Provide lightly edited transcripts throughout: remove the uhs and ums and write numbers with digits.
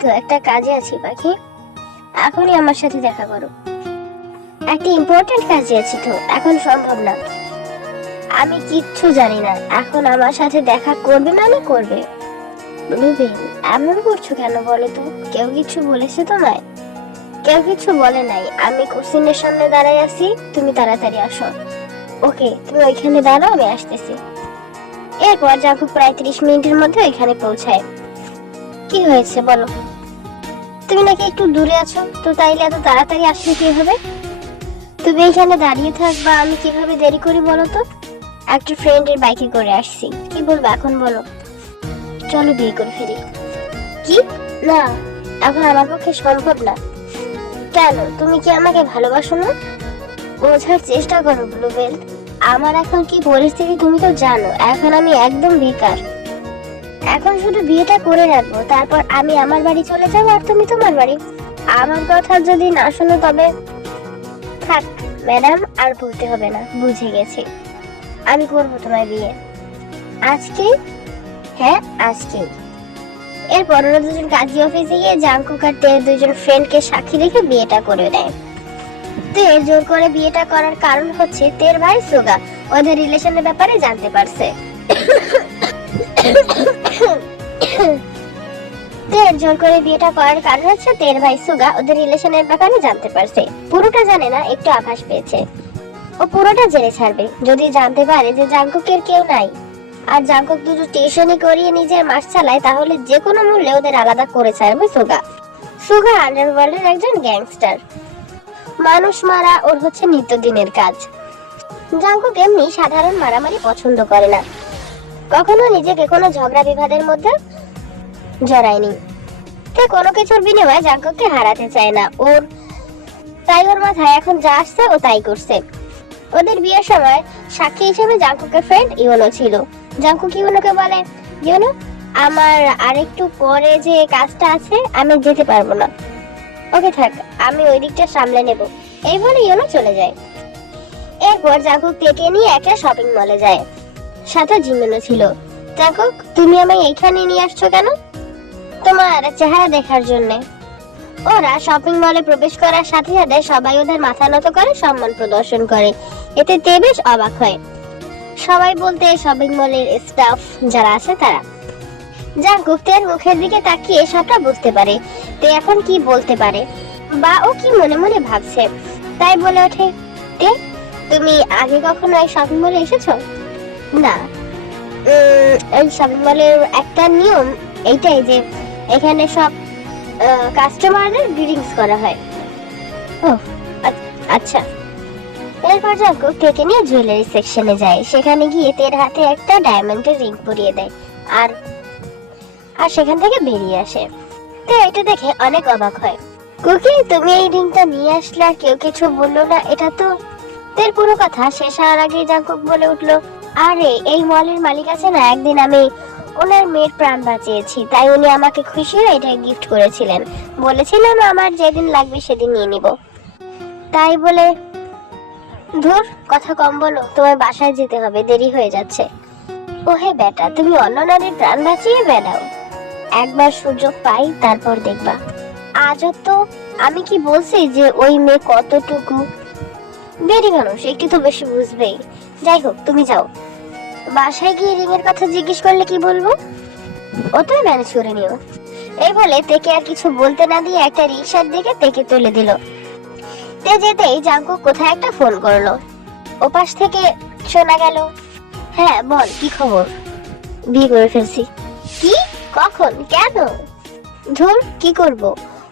তো একটা কাজে আছি পাখি, এখনই আমার সাথে দেখা করো। একটা ইম্পর্টেন্ট কাজে আছি তো, এখন সম্ভব না। আমি কিচ্ছু জানি না, এখন আমার সাথে দেখা করবে মানে করবে। রুবেল, এমন করছো কেন বলো তো? কেউ কিছু বলেছে তোমায়? কেউ কিছু বলে নাই, আমি কোচিনের সামনে দাঁড়ায় আছি, তুমি তাড়াতাড়ি আসো। ওকে, তুমি ওইখানে দাঁড়াও, আমি আসতেছি। এরপর জাঙ্কুক প্রায় 30 মিনিটের মধ্যে ওইখানে পৌঁছায়। কি হয়েছে বলো? তুমি নাকি একটু দূরে আছো, তো তাইলে এত তাড়াতাড়ি আসলে কি হবে? তুমি এখানে দাঁড়িয়ে থাকবা, আমি কিভাবে দেরি করি বলো তো? একটা ফ্রেন্ডের বাইকে করে আসছি, কি বলবো এখন বলো? চলো বিয়ে করে ফেলি। কি? না, এখন আমার পক্ষে সম্ভব না। কেন, তুমি কি আমাকে ভালোবাসো না? বোঝার চেষ্টা করো ব্লুবেল, আমার এখন কি পরিস্থিতি তুমি তো জানো। এখন আমি একদম বেকার। এখন শুধু বিয়েটা করে রাখবো, তারপর আমি আমার বাড়ি চলে যাবো আর তুমি তোমার বাড়ি। আমার কথা যদি না শোনো তবে থাক ম্যাডাম, আর বলতে হবে না, বুঝে গেছি। আমি করবো তোমার বিয়ে আজকে। হ্যাঁ, আজকে। এরপর ওরা দুজন কাজী অফিসে গিয়ে জাঙ্কুক আর তের দুজন ফ্রেন্ডকে সাক্ষী রেখে বিয়েটা করে দেয়। তের জোর করে বিয়েটা করার কারণ হচ্ছে তের ভাই সুগা ওদের রিলেশনের ব্যাপারে জানতে পারছে। তের জোর করে বিয়েটা করার কারণ হচ্ছে তের ভাই সুগা ওদের রিলেশনের ব্যাপারে জানতে পারছে। পুরোটা জানে না, একটু আভাস পেয়েছে। ও পুরোটা জেনে ছাড়বে যদি জানতে পারে যে জাঙ্কুকের কেউ নাই। আর জাঙ্কুক দুটো টিউশনি করিয়ে নিজের মাস চালায়, তাহলে যে কোনো মূল্যে ওদের আলাদা করে ছাড়বে সুগা। সুগা আন্ডারওয়ার্ল্ডের একজন গ্যাংস্টার, মানুষ মারা ওর হচ্ছে নিত্যদিনের কাজ। জাঙ্কুক এমনি সাধারণ মারামারি পছন্দ করে না, কখনো নিজেকে কোনো ঝগড়া বিবাদের মধ্যে জড়ায়নি। তে কোনো কিছুর বিনিময়ে জাঙ্কুককে হারাতে চায় না ওর, তাই ওর মাথায় এখন যা আসছে ও তাই করছে। ওদের বিয়ের সময় সাক্ষী হিসেবে জাঙ্কুকের ফ্রেন্ড ইওনো ছিল। জাঙ্কুক ইওনোকে বলে, ইওনো আমার আরেকটু পরে যে কাজটা আছে, আমি যেতে পারবো না। ওকে থাক, আমি ওই দিকটা সামলে নেব। এই বলে ইওনো চলে যায়। এরপর জাঙ্কুক তেকে নিয়ে একটা শপিং মলে যায়, সাথে জিমিনো ছিল। জাঙ্কুক, তুমি আমায় এইখানে নিয়ে আসছো কেন? তোমার চেহারা দেখার জন্য। ওরা শপিং মলে প্রবেশ করার সাথে সাথে সবাই ওদের মাথা নত করে সম্মান প্রদর্শন করে। এতে তে বেশ অবাক হয়। সবাই বলতে শপিং মলের স্টাফ যারা আছে তারা। জাঙ্কুক তের মুখের দিকে তাকিয়ে সবটা বুঝতে পারে তে এখন কি বলতে পারে বা ও কি মনে মনে ভাবছে। তাই বলে ওঠে, তে তুমি আগে কখনো এই শপিং মলে এসেছো? না। এই শপিং মলের একটা নিয়ম এইটাই যে এখানে সব কাস্টমারদের গ্রিটিংস করা হয়। ও আচ্ছা। এরপর জাঙ্কুক তেকে নিয়ে জুয়েলারি সেকশনে যায়। সেখানে গিয়ে তের হাতে একটা ডায়মন্ডের রিং পরিয়ে দেয় আর সেখান থেকে বেরিয়ে আসে। তে এটা দেখে অনেক অবাক হয়। কুকি, তুমি এই রিংটা নিয়ে আসলে আর কেউ কিছু বললো না? এটা তো। তের পুরো কথা শেষ হওয়ার আগে জাঙ্কুক বলে উঠলো, আরে এই মলের মালিক আছে না, একদিন আমি ওনার মেয়ের প্রাণ বাঁচিয়েছি, তাই উনি আমাকে খুশি হয়ে এটা গিফট করেছিলেন। বলেছিলাম আমার যেদিন লাগবে সেদিন নিয়ে নিব। তাই বলে ধুর, কথা কম বলো, তোমার বাসায় যেতে হবে, দেরি হয়ে যাচ্ছে। ওহে বেটা, তুমি অন্য নারীর প্রাণ বাঁচিয়ে বেড়াও। একবার সুযোগ পাই তারপর দেখবা। আজও তো আমি কি বলছি যে ওই মেয়ে কতটুকু বেরি মানুষ, একটু তো বেশি বুঝবেই। যাই হোক, তুমি যাও। বাসায় গিয়ে রিং এর কথা জিজ্ঞেস করলে কি বলবো? ওটাই ম্যানেজ করে নিও। এই বলে তেকে আর কিছু বলতে না দিয়ে একটা রিকশার দিকে তেকে তুলে দিল। তে যেতেই জাঙ্কুক কোথায় একটা ফোন করলো। ওপাশ থেকে শোনা গেল, হ্যাঁ বল, কি খবর? বিয়ে করে ফেলছি। কি? কখন? কেন? ধুর, কি করব,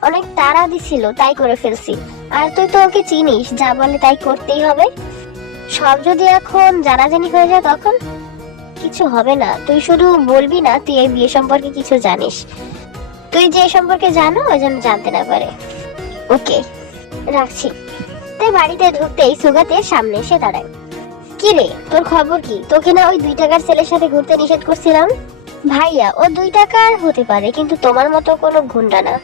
অনেক তাড়া দিছিল তাই করে ফেলছি। আর তুই তো ওকে চিনিস, যা বলে তাই করতেই হবে। সব যদি এখন জানাজানি হয়ে যায় তখন? কিছু হবে না, তুই শুধু বলবি না তুই এই বিয়ে সম্পর্কে কিছু জানিস। তুই যে সম্পর্কে জানো ওই জন্য জানতে না পারে। ওকে, রাখছি। তাই বাড়িতে ঢুকতেই সুগাতের সামনে এসে দাঁড়ায়। কি রে, তোর খবর কি? তোকে না ওই 2 টাকার ছেলের সাথে ঘুরতে নিষেধ করছিলাম? ভাইয়া, ও 2 টাকার হতে পারে, কিন্তু তোমার মতো কোনো গুন্ডা না।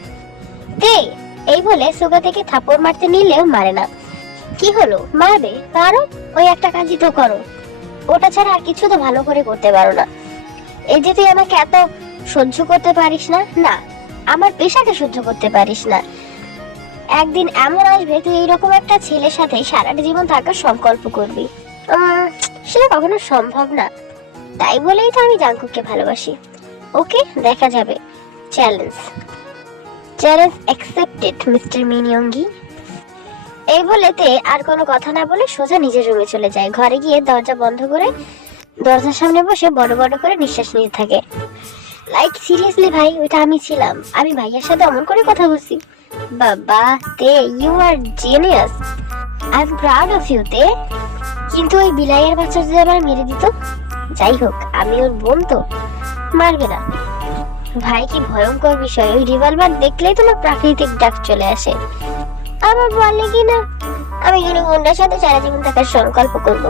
দে। এই বলে সুগা থেকে থাপ্পড় মারতে নিলেও মারে না। কি হলো, মারবে? পারো, ওই একটা কাজই তো করো। ওটা ছাড়া আর কিছু তো ভালো করে করতে পারো না। এই যে তুই আমাকে এত সহ্য করতে পারিস না। না, আমার পেশাকে সহ্য করতে পারিস না। একদিন এমন আসবে তুই এইরকম একটা ছেলের সাথে সারাটা জীবন থাকার সংকল্প করবি। সেটা কখনো সম্ভব না। তাই বলেই তো আমি জাঙ্কুককে ভালোবাসি। ওকে, দেখা যাবে। চ্যালেঞ্জ অ্যাকসেপ্টেড মিস্টার মিনিয়ঙ্গি। এই বলেতে আর কোনো কথা না বলে সোজা নিজের রুমে চলে যায়। ঘরে গিয়ে দরজা বন্ধ করে দরজার সামনে বসে বড় বড় করে নিঃশ্বাস নিতে থাকে। লাইক সিরিয়াসলি ভাই, ওইটা আমি ছিলাম। আমি ভাইয়ার সাথে অমন করে কথা বলছি। বাবা তে, you are genius. I am proud of you তে। কিন্তু ওই বিলাইয়ের বাচ্চা যদি আবার মেরে দিত? যাই হোক, আমি ওর বোন তো, মারবে না। ভাই কি ভয়ঙ্কর বিষয়, ওই রিভলভার দেখলেই তোমার প্রাকৃতিক ডাক চলে আসে। আবার বলে কি না আমি কোনো গুন্ডার সাথে সারা জীবন থাকার সংকল্প করবো।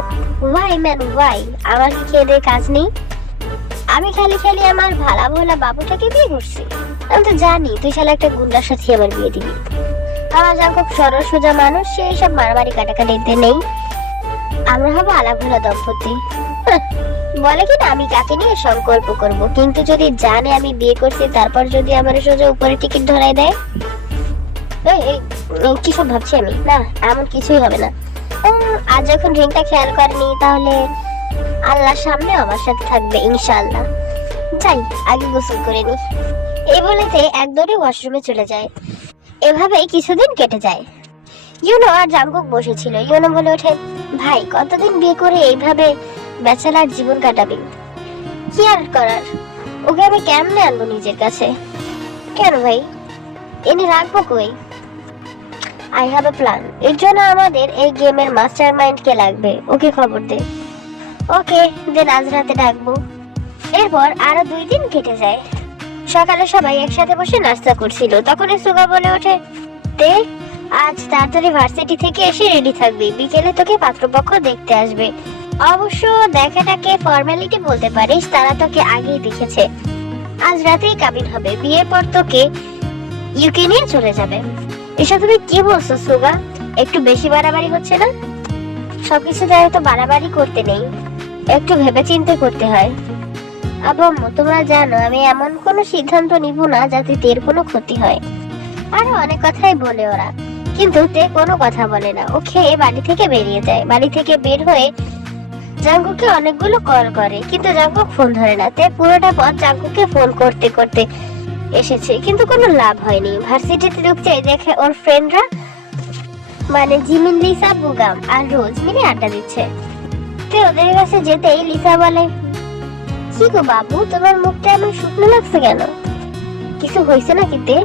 Why man why? আমার কি খেয়ে দিয়ে কাজ নেই? আমি খালি খালি আমার ভালা ভোলা বাবুটাকে বিয়ে করছি। আমি তো জানি তুই শালা একটা গুন্ডার সাথে আমার বিয়ে দিবি। আমার যা খুব সরল সোজা মানুষ, সেই সব মারামারি কাটাকাটিতে নেই। আমরা হবো আলাভোলা দম্পতি। বলে কি না আমি কাকে নিয়ে সংকল্প করব, কিন্তু যদি জানে আমি বিয়ে করছি তারপর যদি আমার সোজা উপরে টিকিট ধরাই দেয়। কি সব ভাবছি আমি? না, এমন কিছুই হবে না। আজ যখন রিংটা খেয়াল করেনি, তাহলে আল্লাহর সামনে আমার সাথে থাকবে ইনশাআল্লাহ। যাই আগে গোসল করে নি। এই বলেতে একদৌড়ে ওয়াশরুমে চলে যায়। এভাবেই কিছুদিন কেটে যায়। ইউনো আর জাঙ্কুক বসেছিল। ইউনো বলে ওঠে, ভাই কতদিন বিয়ে করে এইভাবে ব্যাচেলার জীবন কাটাবি? কি আর করার, ওকে আমি কেমনে আনবো নিজের কাছে? কেন ভাই, এনে রাখবো কই? I have a plan. এর জন্য আমাদের এই গেমের মাস্টার মাইন্ড কে লাগবে, ওকে খবর দে। ওকে, দেন আজ রাতে ডাকবো। এরপর আরো 2 দিন কেটে যায়। সকালে সবাই একসাথে বসে নাস্তা করছিল। তখনই সুগা বলে ওঠে, তে আজ তাড়াতাড়ি ভার্সিটি থেকে এসে রেডি থাকবি, বিকেলে তোকে পাত্রপক্ষ দেখতে আসবে। অবশ্য দেখাটাকে ফর্মালিটি বলতে পারিস, তারা তোকে আগেই দেখেছে। আজ রাতেই কাবিন হবে, বিয়ের পর তোকে ইউকে নিয়ে চলে যাবে। এসব তুমি কি বলছো সুগা? একটু বেশি বাড়াবাড়ি হচ্ছে না? সবকিছু জায়গায় তো বাড়াবাড়ি করতে নেই, একটু ভেবেচিন্তে করতে হয়। আব্বু, তোমরা জানো আমি এমন কোনো সিদ্ধান্ত নিব না যাতে তের কোনো ক্ষতি হয়। আরো অনেক কথাই বলে ওরা, কিন্তু তে কোনো কথা বলে না। ও খেয়ে বাড়ি থেকে বেরিয়ে যায়। বাড়ি থেকে বের হয়ে জাঙ্কুকে অনেকগুলো কল করে, কিন্তু জাঙ্কুক ফোন ধরে না। তে পুরোটা পথ জাঙ্কুকে ফোন করতে করতে এসেছে, কিন্তু কোনো লাভ হয়নি। ভার্সিটিতে ঢুকতে দেখে ওর ফ্রেন্ডরা মানে জিমিন, লিসা, বুগাম আর রোজ মিলে আড্ডা দিচ্ছে। তে ওদের কাছে যেতেই লিসা বলে, কি গো বাবু, তোমার মুখটা এমন শুকনো লাগছে কেন? কিছু হয়েছে নাকি তে?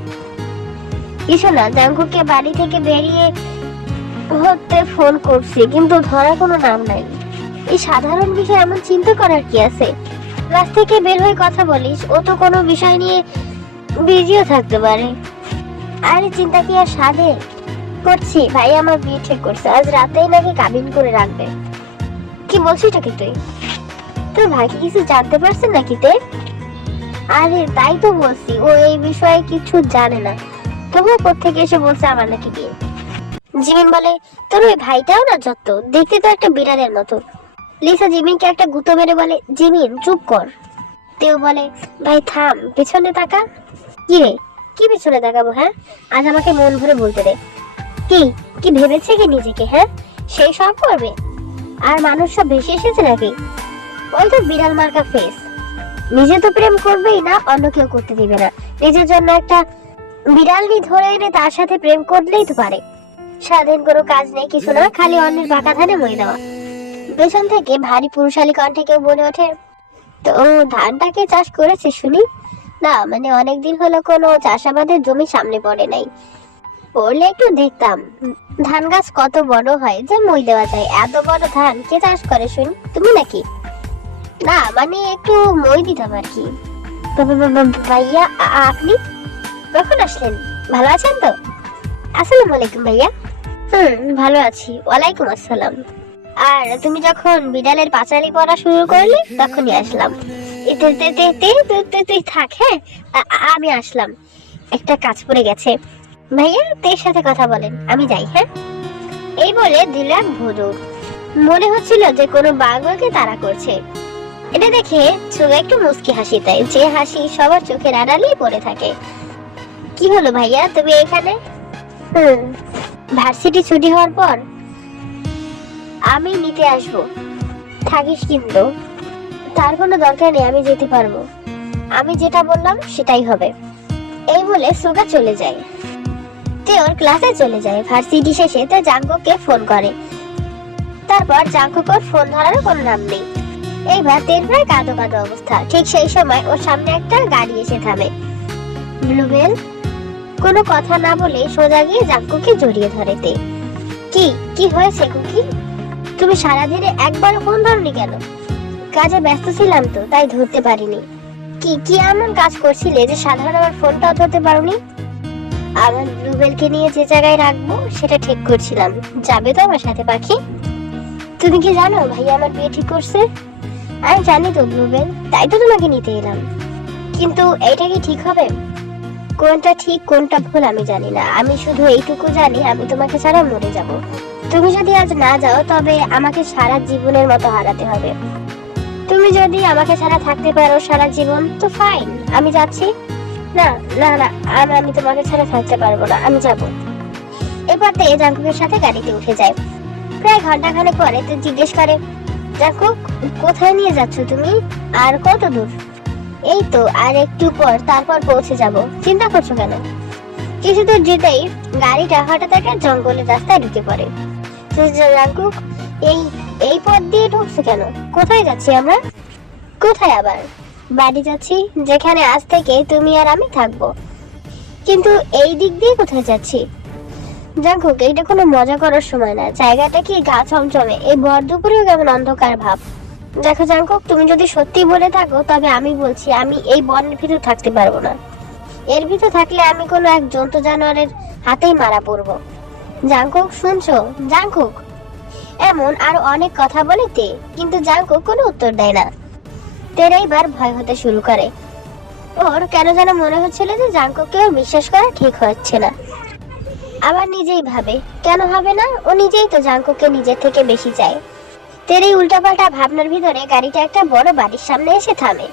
কিছু না, জাঙ্কুকে বাড়ি থেকে বেরিয়ে হতে ফোন করছি, কিন্তু ধরা কোনো নাম নাই। এই সাধারণ বিষয়ে এমন চিন্তা করার কি আছে? ক্লাস থেকে বের হয়ে কথা বলিস, ও তো কোনো বিষয় নিয়ে বিজিও থাকতে পারে। আরে চিন্তা কি আর সাধে? করছি ভাই, আমার বিয়ে ঠিক করছে, আজ রাতেই নাকি কাবিন করে রাখবে। কি বলছিস নাকি তুই? তোর ভাই কি কিছু জানতে পারছেন নাকি তে? আরে তাই তো বলছি, ও এই বিষয়ে কিছু জানে না, তবুও কোত্থেকে এসে বলছে আমার নাকি বিয়ে। জিমিন বলে, তোর ওই ভাইটাও না যত, দেখতে তো একটা বিড়ালের মতো। লিসা জিমিনকে একটা গুঁতো মেরে বলে, জিমিন চুপ কর। তেও বলে, ভাই থাম, পেছনে তাকা। কি রে, কি পেছনে তাকাবো? হ্যাঁ, আজ আমাকে মন ভরে বলতে দে। কি কি ভেবেছে কি নিজেকে? হ্যাঁ, সেই সব করবে? আর মানুষ সব ভেসে এসেছে নাকি? ওই তো বিড়াল মার্কা ফেস। নিজে তো প্রেম করবেই না, অন্য কেউ করতে দিবে না। নিজের জন্য একটা বিড়ালনি ধরে এনে তার সাথে প্রেম করলেই তো পারে। স্বাধীন কোনো কাজ নেই, কিছু না, খালি অন্যের বাঁকা ধানে মই দেওয়া। পেছন থেকে ভারী পুরুষালী কণ্ঠে কেউ বলে ওঠে, তো ধানটাকে চাষ করেছে শুনি? না মানে অনেকদিন হলো কোনো চাষাবাদের জমি সামনে পড়ে নাই, পড়লে একটু দেখতাম। ধান গাছ কত বড় হয় যে মই দেওয়া যায়, এত বড় ধান কে চাষ করে শুনি? তুমি নাকি? না মানে একটু মই দিতাম আর কি। ভাইয়া আপনি কখন আসলেন? ভালো আছেন তো? আসসালামু আলাইকুম ভাইয়া। ভালো আছি। ওয়ালাইকুম আসসালাম। আর তুমি যখন বিড়ালের পাঁচালি পড়া শুরু করলে তখনই আসলাম। তুই থাক, হ্যাঁ আমি আসলাম, একটা কাজ পড়ে গেছে। ভাইয়া তের সাথে কথা বলেন, আমি যাই। হ্যাঁ, এই বলে দিলাম ভুরু। মনে হচ্ছিল যে কোনো বাঘ ওকে তাড়া করছে। এটা দেখে চোখে একটু মুচকি হাসি দেয়, যে হাসি সবার চোখের আড়ালেই পড়ে থাকে। কি হলো ভাইয়া, তুমি এখানে? ভার্সিটি ছুটি হওয়ার পর আমি নিতে আসবো, থাকিস কিন্তু। তার কোনো দরকার নেই, আমি যেতে পারবো। আমি যেটা বললাম সেটাই হবে। এই বলে সুগা চলে যায়। ওর ক্লাসে চলে যায়। ভার্সিটি শেষে তে জাঙ্কুককে ফোন করে। তারপর জাঙ্কুক ওর ফোন ধরার কোনো নাম নেই। এইবার তের প্রায় কাঁদো কাঁদো অবস্থা। ঠিক সেই সময় ওর সামনে একটা গাড়ি এসে থামে। ব্লুবেল কোনো কথা না বলে সোজা গিয়ে জাঙ্কুককে জড়িয়ে ধরে তে। কি কি হয়েছে কুকি? তুমি সারাদিনে একবার ফোন ধরনি কেন? কাজে ব্যস্ত ছিলাম তো, তাই ধরতে পারিনি। কি কি এমন কাজ করছিলে যে সাধারণ আমার ফোনটাও ধরতে পারোনি? আমার ব্লুবেলকে নিয়ে যে জায়গায় রাখবো সেটা ঠিক করছিলাম। যাবে তো আমার সাথে পাখি? তুমি কি জানো ভাইয়া আমার বিয়ে ঠিক করছে? আমি জানি তো ব্লুবেল, তাই তো তোমাকে নিতে এলাম। কিন্তু এইটা কি ঠিক হবে? কোনটা ঠিক কোনটা ভুল আমি জানি না। আমি শুধু এইটুকু জানি আমি তোমাকে ছাড়া মরে যাব। তুমি যদি আজ না যাও তবে আমাকে সারা জীবনের মতো হারাতে হবে। তুমি যদি আমাকে ছাড়া থাকতে পারো সারা জীবন তো ফাইন, আমি যাচ্ছি। না না না, আমি তোমাকে ছাড়া থাকতে পারবো না, আমি যাব। এবার তে জাঙ্কুকের সাথে গাড়িতে উঠে যায়। প্রায় ঘন্টাখানেক পরে তে জিজ্ঞেস করে, জাঙ্কুক কোথায় নিয়ে যাচ্ছ তুমি? আর কত দূর? এই তো আর একটু পর, তারপর পৌঁছে যাব। চিন্তা করছো কেন? কিছু দূর যেতেই গাড়িটা হঠাৎ একটা জঙ্গলের রাস্তায় ঢুকে পড়ে। জাঙ্কুক এই এই পথ দিয়ে ঢুকছে কেন? কোথায় যাচ্ছি আমরা? কোথায় আবার? বাড়ি যাচ্ছি, যেখানে আজ থেকে তুমি আর আমি থাকবো। কিন্তু এই দিক দিয়ে কোথায় যাচ্ছি? জাঙ্কুক এইটা কোনো মজা করার সময় না। জায়গাটা কি গা ছমছমে, এই ভর দুপুরেও কেমন অন্ধকার ভাব। দেখো জাঙ্কুক, তুমি যদি সত্যি বলে থাকো তবে আমি বলছি আমি এই বনের ভিতর থাকতে পারবো না। এর ভিতর থাকলে আমি কোনো এক জন্তু জানোয়ারের হাতেই মারা পড়বো। জাঙ্কুক শুনছো? জাঙ্কুক এমন আর অনেক কথা বলে তে, কিন্তু জাঙ্কুক কোনো উত্তর দেয় না। তের এইবার ভয় হতে শুরু করে। ওর কেন যেন মনে হচ্ছিল যে জাঙ্কুককে ওর বিশ্বাস করা ঠিক হচ্ছে না। আবার নিজেই ভাবে, কেন হবে না? ও নিজেই তো জাঙ্কুককে নিজের থেকে বেশি চায়। তের এই উল্টাপাল্টা ভাবনার ভিতরে গাড়িটা একটা বড় বাড়ির সামনে এসে থামে।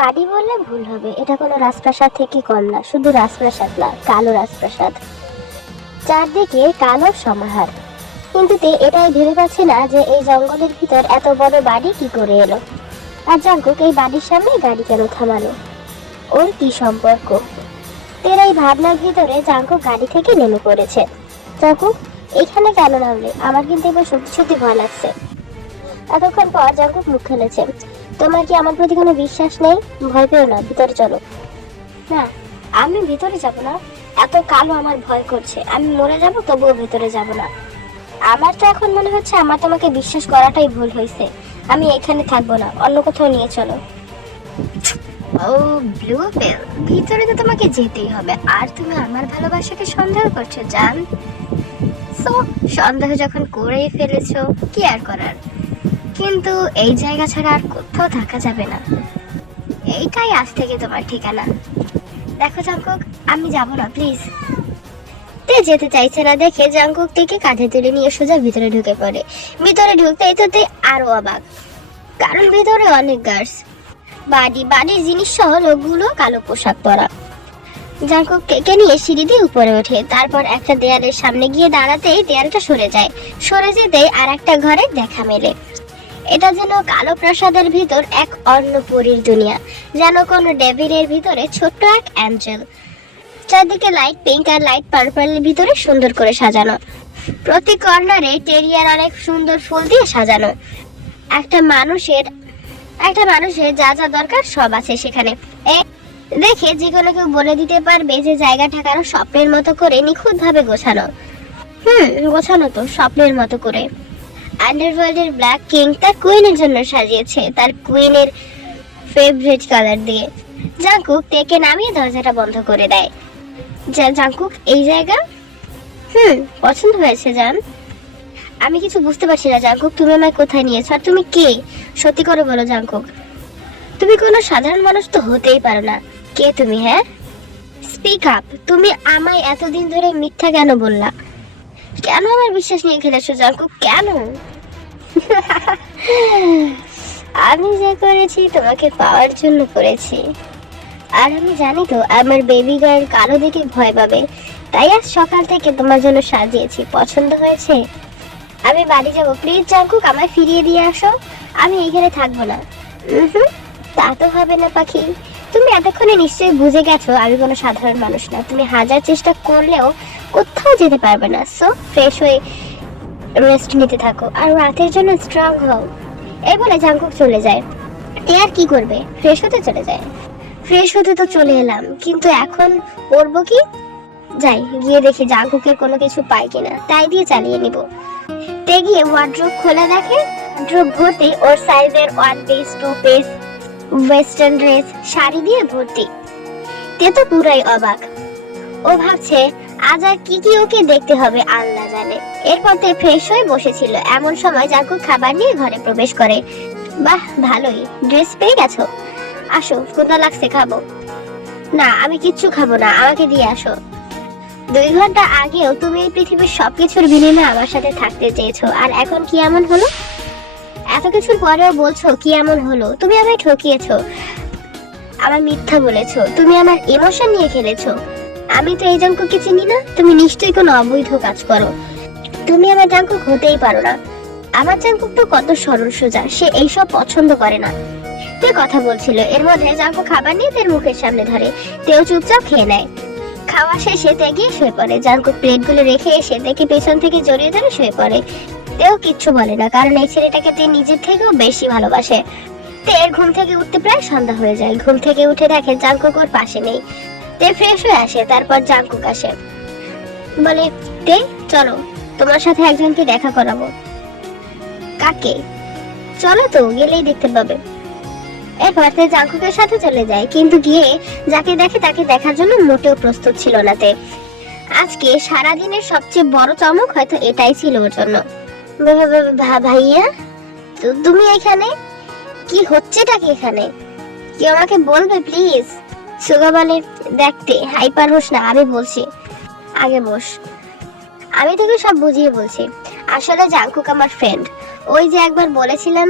বাড়ি বললে ভুল হবে, এটা কোনো রাজপ্রাসাদ থেকে কম না। শুধু রাজপ্রাসাদ না, কালো রাজপ্রাসাদ। চারদিকে কালো সমাহার। কিন্তু তে এটাই ভেবে পাচ্ছে না যে এই জঙ্গলের ভিতর এত বড় বাড়ি কি করে এলো। আর জাঙ্কুক এই বাড়ির সামনে গাড়ি কেন থামালো? ওর কি সম্পর্ক? তের এই ভাবনার ভিতরে জাঙ্কুক গাড়ি থেকে নেমে পড়েছে। জাঙ্কুক এখানে কেন নামলে? আমার কিন্তু এবার সত্যি সত্যি ভয় লাগছে। এতক্ষণ পর জাঙ্কুক মুখ খুলেছে। তোমার কি আমার প্রতি কোনো বিশ্বাস নেই? ভয় পেও না, ভিতরে চলো। না, আমি ভিতরে যাব না। এত কালো আমার ভয় করছে। আমি মরে যাব তবুও ভিতরে যাব না। আমার তো এখন মনে হচ্ছে আমার তোমাকে বিশ্বাস করাটাই ভুল হয়েছে। আমি এখানে থাকবো না, অন্য কোথাও নিয়ে চলো। ও ব্লুবেল, ভিতরে তো তোমাকে যেতেই হবে। আর তুমি আমার ভালোবাসাকে সন্দেহ করছো জান। সো সন্দেহ যখন করেই ফেলেছো, কি আর করার। কিন্তু এই জায়গা ছাড়া আর কোথাও থাকা যাবে না। এইটাই আজ থেকে তোমার ঠিকানা। দেখো জাঙ্কুক, আমি যাব না, প্লিজ। তে যেতে চাইছে না দেখে জাঙ্কুক থেকে কাঁধে তুলে নিয়ে সোজা ভিতরে ঢুকে পড়ে। ভিতরে ঢুকতেই তো তে আরো অবাক, কারণ ভিতরে অনেক গার্ডস, বাড়ির জিনিস সহ লোকগুলো কালো পোশাক পরা। জাঙ্কুক টেকে নিয়ে সিঁড়ি দিয়ে উপরে ওঠে। তারপর একটা দেয়ালের সামনে গিয়ে দাঁড়াতেই দেয়ালটা সরে যায়। সরে যেতেই আর একটা ঘরের দেখা মেলে। এটা যেন কালো প্রাসাদের ভিতর এক অন্য পরীর দুনিয়া, যেন কোন ডেভিলের ভিতরে ছোট্ট এক অ্যাঞ্জেল। চারদিকে লাইট পিঙ্ক আর লাইট পার্পলের ভিতরে সুন্দর করে সাজানো। প্রতি কর্নারে টেরিয়ার অনেক সুন্দর ফুল দিয়ে সাজানো। একটা মানুষের যা যা দরকার সব আছে সেখানে। দেখে যে কোনো কেউ বলে দিতে পারবে যে জায়গাটা কারো স্বপ্নের মতো করে নিখুঁত ভাবে গোছানো। গোছানো তো স্বপ্নের মতো করে। আন্ডারওয়ার্ল্ডের ব্ল্যাক কিং তার কুইনের জন্য সাজিয়েছে, তার কুইনের ফেভারিট কালার দিয়ে। জাঙ্কুক তেকে নামিয়ে দরজাটা বন্ধ করে দেয়। জাঙ্কুক এই জায়গা পছন্দ হয়েছে জান? আমি কিছু বুঝতে পারছি না জাঙ্কুক, তুমি আমায় কোথায় নিয়েছো? আর তুমি কে? সত্যি করে বলো জাঙ্কুক। তুমি কোনো সাধারণ মানুষ তো হতেই পারো না। কে তুমি? হ্যাঁ, স্পিক আপ। তুমি আমায় এতদিন ধরে মিথ্যা কেন বললা? কেন আমার বিশ্বাস নিয়ে খেলেছো জাঙ্কুক? কেন? আমি যা করেছি তোমাকে পাওয়ার জন্য করেছি। আর আমি জানি তো আমার বেবি গার্ল কালো দেখে ভয় পাবে, তাই আজ সকাল থেকে তোমার জন্য সাজিয়েছি। পছন্দ হয়েছে? আমি বাড়ি যাবো, প্লিজ জাঙ্কুক আমায় ফিরিয়ে দিয়ে আসো। আমি এইখানে থাকবো না। তা তো হবে না পাখি, তুমি এতক্ষণে নিশ্চয়ই বুঝে গেছো আমি কোনো সাধারণ মানুষ না। তুমি হাজার চেষ্টা করলেও কোথাও যেতে পারবে না। সো ফ্রেশ হয়ে রেস্ট নিতে থাকো আর রাতের জন্য স্ট্রং হও। এই বলে জাঙ্কুক চলে যায়। তে আর কি করবে, ফ্রেশ হতে চলে যায়। ফ্রেশ হতে তো চলে এলাম, কিন্তু এখন পরবো কি? যাই গিয়ে দেখি জাঙ্কুকের কোনো কিছু পাই কিনা, তাই দিয়ে চালিয়ে নিব। তে গিয়ে ওয়ার্ড্রোব খোলা দেখে ওয়ার্ড্রোব ভর্তি ওর সাইজের one piece, two piece, western dress, sari দিয়ে ভর্তি। তে তো পুরাই অবাক। ও ভাবছে আজ আর কি কি ওকে দেখতে হবে আল্লাহ জানে। এরপর তে ফ্রেশ হয়ে বসেছিল, এমন সময় জাঙ্কুক খাবার নিয়ে ঘরে প্রবেশ করে। বাহ, ভালোই ড্রেস পেয়ে গেছো, আসো কোথা লাগছে, খাবো। না আমি কিচ্ছু খাবো না, আমাকে দিয়ে আসো। 2 ঘন্টা আগেও তুমি এই পৃথিবীর সবকিছুর বিনিময়ে আমার সাথে থাকতে চেয়েছো, আর এখন কি এমন হলো? এত কিছুর পরেও বলছো কি এমন হলো? তুমি আমায় ঠকিয়েছো, আমার মিথ্যা বলেছো, তুমি আমার ইমোশন নিয়ে খেলেছো। আমি তো এই জাঙ্কুককে চিনি না, তুমি নিশ্চয়ই কোনো অবৈধ কাজ করো। তুমি আমার জাঙ্কুক হতেই পারো না। আমার জাঙ্কুক তো কত সরল সোজা, সে এইসব পছন্দ করে না। তে কথা বলছিল, এর মধ্যে জাঙ্কুক খাবার নিয়ে তের মুখের সামনে ধরে। তেও চুপচাপ খেয়ে নেয়। খাওয়া শেষে তে গিয়ে শুয়ে পড়ে। জাঙ্কুক প্লেটগুলো রেখে এসে দেখে পেছন থেকে জড়িয়ে ধরে শুয়ে পড়ে। তেও কিচ্ছু বলে না, কারণ এই ছেলেটাকে তে নিজের থেকেও বেশি ভালোবাসে। তের ঘুম থেকে উঠতে প্রায় সন্ধ্যা হয়ে যায়। ঘুম থেকে উঠে দেখে জাঙ্কুক ওর পাশে নেই। তে ফ্রেশ হয়ে আসে, তারপর জাঙ্কুক আসে, বলে তে চলো তোমার সাথে একজনকে দেখা করাবো। কাকে? চলো তো, গেলেই দেখতে পাবে। এরপর তে জাঙ্কুকের সাথে চলে যায়, কিন্তু গিয়ে যাকে দেখে তাকে দেখার জন্য মোটেও প্রস্তুত ছিল না তে। আজকে সারাদিনের সবচেয়ে বড় চমক হয়তো এটাই ছিল ওর জন্য। ভাইয়া তুমি এখানে? কি হচ্ছেটা কি এখানে? কি আমাকে বলবে প্লিজ? সুগা বলে, দেখতে হাইপার হোস না, আমি বলছি। আগে বস, আমি তোকে সব বুঝিয়ে বলছি। আসলে জাঙ্কুক আমার ফ্রেন্ড। ওই যে একবার বলেছিলাম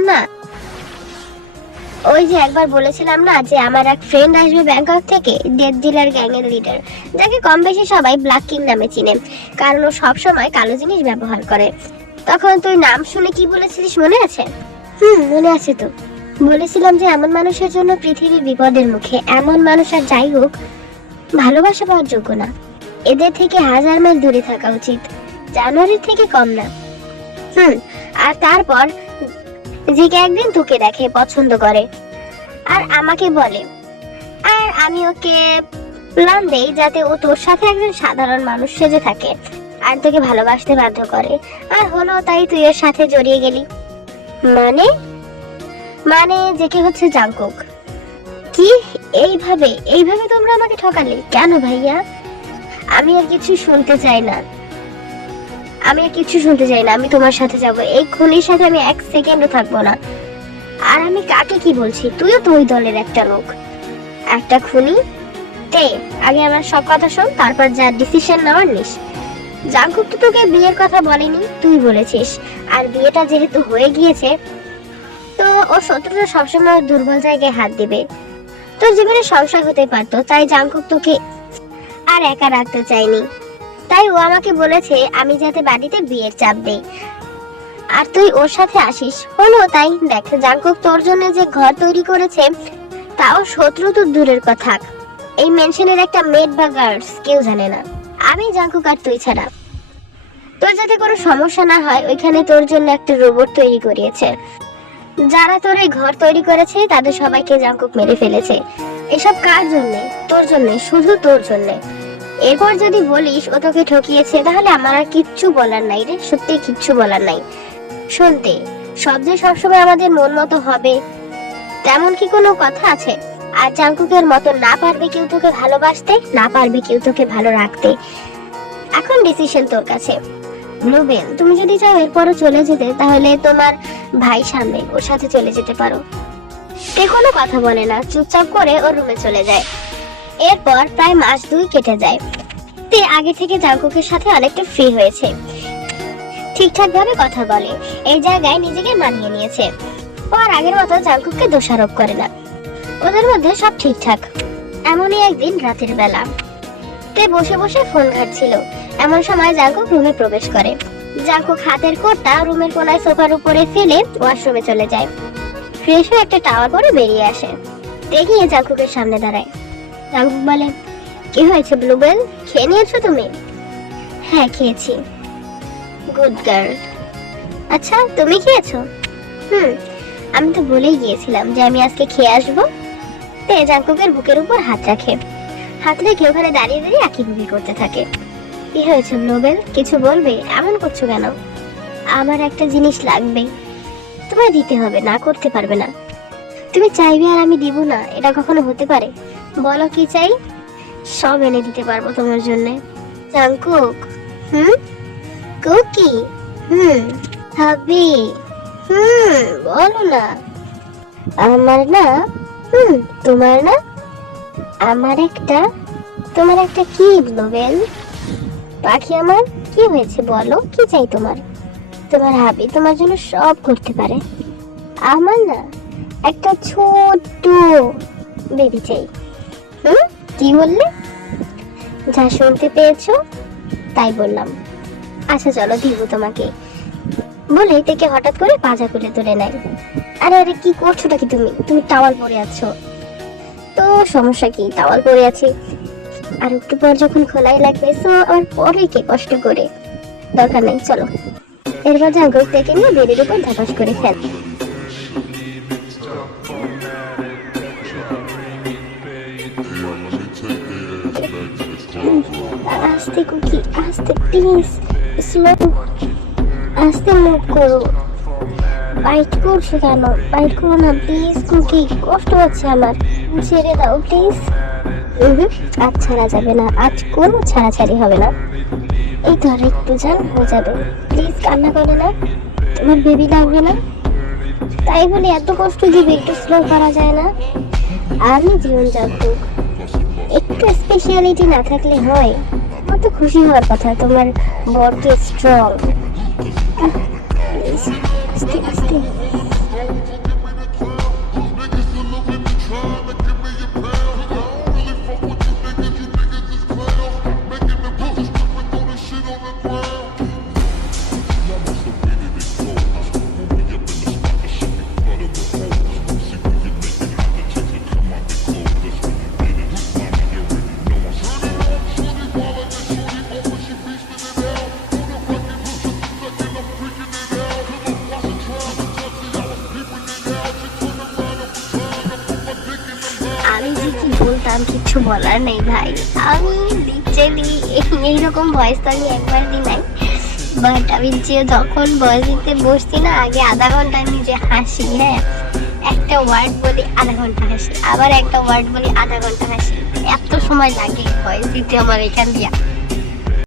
না যে আমার এক ফ্রেন্ড আসবে ব্যাংকক থেকে, ডেথ ডিলার গ্যাং এর লিডার, যাকে কম বেশি সবাই ব্ল্যাক কিং নামে চিনে, কারণ ও সবসময় কালো জিনিস ব্যবহার করে। তখন তুই নাম শুনে কি বলেছিলিস মনে আছে? মনে আছে তো। বলেছিলাম যে এমন মানুষের জন্য পৃথিবী বিপদের মুখে। এমন মানুষ আর যাই হোক ভালোবাসা পাওয়ার যোগ্য না। এদের থেকে 1000 মাইল দূরে থাকা উচিত, জানুয়ারির থেকে কম না। আর তারপর জিকে একদিন তোকে দেখে, পছন্দ করে, আর আমাকে বলে, আর আমি ওকে প্ল্যান দেই যাতে ও তোর সাথে একজন সাধারণ মানুষ সেজে থাকে আর তোকে ভালোবাসতে বাধ্য করে। আর হলো তাই, তুই এর সাথে জড়িয়ে গেলি। মানে জেকে হচ্ছে জাঙ্কুক। কি? এইভাবে তোমরা আমাকে ঠকালে কেন ভাইয়া? আমি আর কিছু শুনতে চাই না, আমি তোমার সাথে যাব। এই খুনির সাথে আমি 1 সেকেন্ডও থাকবো না। আর আমি কাকে কি বলছি? তুইও তো ওই দলের একটা লোক, একটা খুনি। তে আগে আমার সব কথা শোন, তারপর যা ডিসিশন নেওয়ার নিস। জাঙ্কুক তো তোকে বিয়ের কথা বলেনি, তুই বলেছিস। আর বিয়েটা যেহেতু হয়ে গিয়েছে, তো ও শত্রুরা সবসময় দুর্বল জায়গায় হাত দিবে। তোর জীবনে সংশয় হতে পারতো, তাই জাঙ্কুক তোকে আর একা রাখতে চাইনি। তাই ও আমাকে বলেছে আমি যাতে বাড়িতে বিয়ের চাপ দেই আর তুই ওর সাথে আসিস। হলো তাই। দেখ জাঙ্কুক তোর জন্য যে ঘর তৈরি করেছে, তাও শত্রু তো দূরের কথা, এই মেনশনের একটা মেড বা গার্ডস কেউ জানে না। আমি, জাঙ্কুক আর তুই ছাড়া। তোর যাতে কোনো সমস্যা না হয়, ওইখানে তোর জন্য একটা রোবট তৈরি করিয়েছে। যারা তোর এই ঘর তৈরি করেছে তাদের সবাইকে জাঙ্কুক মেরে ফেলেছে। এসব কার জন্য? তোর জন্য, শুধু তোর জন্য। এরপর যদি বলিস ও তোকে ঠকিয়েছে, তাহলে আমার আর কিচ্ছু বলার নাই রে, সত্যি কিচ্ছু বলার নাই। শুনতে সব যে সবসময় আমাদের মন মতো হবে তেমন কি কোনো কথা আছে? আর জাঙ্কুকের মতো না পারবে কেউ তোকে ভালোবাসতে, না পারবে কেউ তোকে ভালো রাখতে। এখন ডিসিশন তোর কাছে। ব্লুবেল, তুমি যদি চাও এরপরও চলে যেতে, তাহলে তোমার ভাই সামনে, ওর সাথে চলে যেতে পারো। তে কোনো কথা বলে না, চুপচাপ করে ওর রুমে চলে যায়। এরপর প্রায় মাস 2 কেটে যায়। তে আগে থেকে জাঙ্কুকের সাথে অনেকটা ফ্রি হয়েছে, ঠিকঠাক ভাবে কথা বলে, এই জায়গায় নিজেকে মানিয়ে নিয়েছে। ও আর আগের মতো জাঙ্কুককে দোষারোপ করে না, ওদের মধ্যে সব ঠিকঠাক। এমনই একদিন রাতের বেলা তে বসে বসে ফোন ঘাটছিল। এমন সময় জাঙ্কুক রুমে প্রবেশ করে। জাঙ্কুক হাতের কোটটা রুমের কোনায় সোফার উপরে ফেলে ওয়াশরুমে চলে যায়। ফ্রেশ হয়ে একটা টাওয়াল পরে বেরিয়ে আসে। দেখিয়ে জাঙ্কুকের সামনে দাঁড়ায়। জাঙ্কুক বলে, কি হয়েছে ব্লুবেল, খেয়ে নিয়েছো তুমি? হ্যাঁ খেয়েছি। Good girl. আচ্ছা তুমি খেয়েছো? আমি তো বলেই গিয়েছিলাম যে আমি আজকে খেয়ে আসবো। তে জাঙ্কুকের বুকের উপর হাত রাখে। হাত রেখে ওখানে দাঁড়িয়ে দাঁড়িয়ে আঁকিবুকি করতে থাকে। কি হয়েছে ব্লুবেল, কিছু বলবে? এমন করছো কেন? আমার একটা জিনিস লাগবে, তোমায় দিতে হবে, না করতে পারবে না। তুমি চাইবে আর আমি দিব না, এটা কখনো হতে পারে? বলো কি চাই, সব এনে দিতে পারবো তোমার জন্য। জাঙ্কুক, কুকি, হাবি, বলো না। আমার না, তোমার না, আমার একটা, তোমার একটা কি ব্লুবেল? পাখি আমার, কি হয়েছে বলো, কি চাই তোমার? তোমার হাবি তোমার জন্য সব করতে পারে। আমার না একটা ছোট্ট বেবি চাই। কি বললে? যা শুনতে পেয়েছো তাই বললাম। আচ্ছা চলো দিব তোমাকে, বলে থেকে হঠাৎ করে পাজা করে তুলে নেয়। আরে আরে কি করছোটা কি তুমি? তুমি টাওয়াল পরে আছো তো সমস্যা কি, টাওয়াল পরে আছি, আর একটু পর যখন খোলাই লাগবে তো আর পরে কে কষ্ট করে, দরকার নেই চলো। এরপর জাঙ্কুক থেকে নিয়ে বেডের উপর ধাপাস করে ফেলে। আস্তে কুকি, আস্তে প্লিজ, স্লো, আস্তে মুভ করো। বাইট করছো কেন? বাইট করো না প্লিজ কুকি, কষ্ট হচ্ছে আমার, ছেড়ে দাও প্লিজ। আজ ছাড়া যাবে না, আজ কোনো ছাড়াছাড়ি হবে না। এই তো আর একটু যান, হয়ে যাবে, প্লিজ কান্না করে না, তোমার বেবি লাগবে না? তাই বলে এত কষ্ট দিবে, একটু স্লো করা যায় না? আমি জীবন জাঙ্কুক, একটু স্পেশালিটি না থাকলে হয়? কত খুশি হওয়ার কথা, তোমার বডি স্ট্রং। আস্তে আস্তে। আমি যে কি বলতাম কিচ্ছু বলার নেই ভাই, আমি লিটারালি এইরকম ভয়েস তো আমি একবার দিই নাই, বাট আমি যে যখন ভয়েস দিতে বসছি না, আগে আধা ঘন্টা নিজে হাসি। হ্যাঁ, একটা ওয়ার্ড বলি আধা ঘন্টা হাসি, আবার একটা ওয়ার্ড বলি আধা ঘন্টা হাসি, এত সময় লাগে ভয়েস দিতে আমার এখান দিয়া।